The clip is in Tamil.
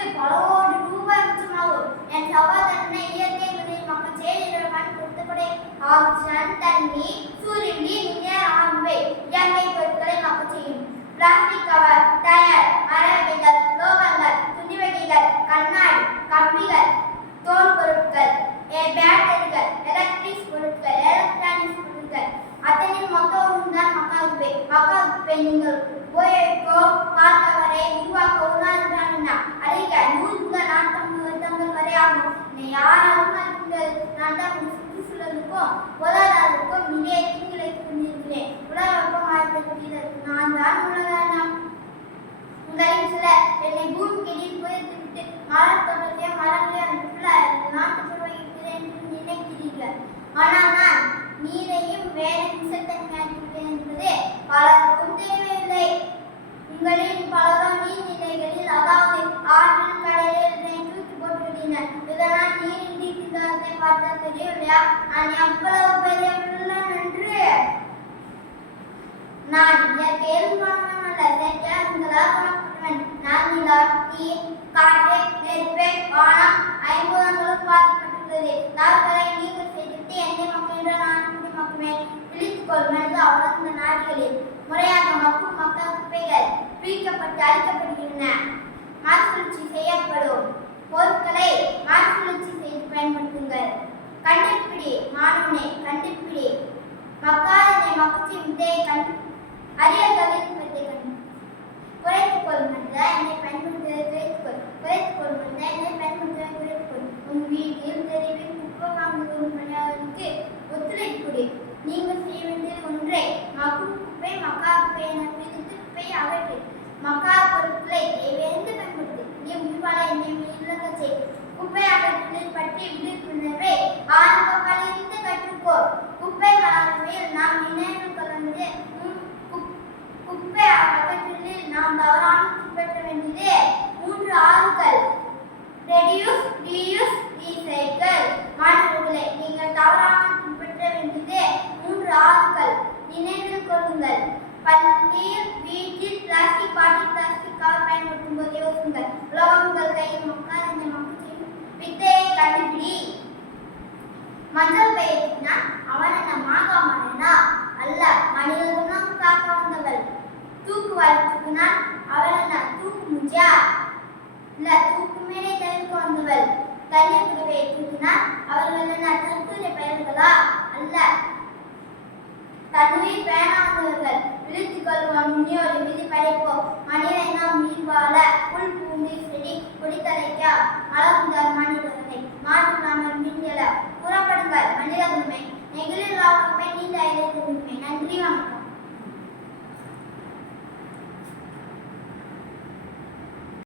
நமக்கு பல கோடி ரூபாய் மிச்சமாகும். என் சகோதரனை இயற்கை முறையில் மக்கள் செய்திகள் கொடுத்தபடி ஆக்சிஜன், தண்ணி, சூரிய ஒளி, நீர் ஆகியவை இயற்கை பொருட்களை மக்கள் செய்யும். பிளாஸ்டிக் கவர், டயர், மர வகைகள், லோகங்கள், துணி வகைகள், கண்ணாடி, கம்பிகள், தோல் பொருட்கள், பேட்டரிகள், எலக்ட்ரிக் பொருட்கள், எலக்ட்ரானிக்ஸ் பொருட்கள் அத்தனை மொத்தம் தான் மக்கள் குப்பை. நீங்கள் உபயோகிக்கும் காத்தவரை உருவாக்க ஒரு நாள் அழிக்க 100 முதல் 40 வருடங்கள் வரை ஆகும். யாராலும் அழிக்க முடியாது. நான் தான் சுற்றுச்சூழலுக்கும் பொருளாதாரத்துக்கும் நிறைய தீங்குகளை கொண்டிருக்கிறேன். உலக வெப்பமாகிறது. நான் தான் உலகம். உங்களில் சிலர் என்னை பூமிக்கடியில் புதைத்துவிட்டு மலர் தோட்டத்தையும் மரங்களையும் நாட்டு நிர்வகிக்கிறேன் என்று நினைக்கிறீர்கள். ஆனால் நான் நீரையும் வேலை நிசத்தன்மையாக்கிறேன் என்பது பலருக்கும் தெரியவில்லை. உங்களில் பலரும் நீர்நிலைகளில், அதாவது ஆற்றில், கடலில் தூக்கி போட்டுவிட்டனர். இதனால் நீரின் தீர்த்தத்தை பார்த்தால் தெரியவில்லையா நான் எவ்வளவு பெரிய உள்ளன் என்று? நான் இயற்கையில் அல்ல, செயற்கையால் உங்களால் காணப்பட்டவன். நான் நிலா, நீர், காற்று, நெருப்பு, வானம் ஐம்பூதங்களும் பாதிக்கப்பட்டுள்ளது. நாட்களை நீங்கள் செய்துவிட்டு என்னை மக்கள் என்ற நாட்டு மக்களுமே விழித்துக் கொள்ளும் என்று அவரது நாடுகளில் முறையாக மக்கும் மக்கள் குப்பைகள் பிரிக்கப்பட்டு அழிக்கப்படுகின்றன. மறுசுழற்சி செய்யப்படும் பொருட்களை மறுசுழற்சி செய்து பயன்படுத்துங்கள். கண்டுபிடி மாணவனை, கண்டுபிடி மக்காதனை மக்கள் வித்தையை அரிய தொழில்நுட்பத்தை குறைத்துக் கொள்ளும் என்னை பயன்படுத்துவதை குறைத்துக் கொள்ளும் என்னை பயன்படுத்துவதை குறைத்துக் கொள்ளும். உன் வீட்டில் தெருவில் குப்பை வாங்குவதும் பணியாளருக்கு ஒத்துழைப்பு கொடு. நீங்கள் செய்ய வேண்டியது ஒன்றே, மக்கும் குப்பை மக்கா குப்பை என பிரித்து குப்பையை அகற்று. மக்கா பொருட்களை தேவையறிந்து பயன்படுத்து. நீ முடிவான என்னை இலக்க செய். குப்பை அகற்றுதல் பற்றி விழிப்புணர்வை ஆரம்ப பள்ளியிலிருந்து கற்றுக்கோ. குப்பை மேலாண்மையில் நாம் நினைவு கொள்ள வேண்டிய குப்பை அகற்றலில் நாம் தவறாமல் பின்பற்ற வேண்டியது 3 R'கள். Reduce, reuse, recycle. மாணவர்களே, நீங்கள் தவறாமல் பின்பற்ற வேண்டியது 3 R'கள். நினைவில் கொள்ளுங்கள். பள்ளியில், வீட்டில் பிளாஸ்டிக் பாட்டில், பிளாஸ்டிக் கவர் பயன்படுத்தும் போது யோசிங்கள். உலகம் உங்கள் கையில் மக்கள் இந்த மக்கள் செய்யும் வித்தையை கண்டுபிடி. மஞ்சள் பெயர்த்தினா அவன் என்ன மாகாமனா அல்ல, மனித குணம் காக்க வந்தவள். தூக்கு வாழ்த்துக்குனால் அவள் என்ன தூக்கு முஜா இல்ல, தூக்கு மேலே தவிர்க்க வந்தவள். தண்ணீர் குடிவை தூக்கினால் அவர்கள் என்ன தற்கொலை பெயர்களா அல்ல, தன்னுயிர் பேண வந்தவர்கள். விழித்துக் கொள்வோம், முன்னோடு விதி படைப்போம். மனிதனை நாம் உயிர் வாழ புல் பூண்டு செடி கொடித்தலைக்க மலர்ந்தார் மனிதர்களை மாற்றும் நாமல் மீன்கள புறப்படுங்கள். மனித உண்மை நெகிழில் நீண்ட நன்றி, வணக்கம்.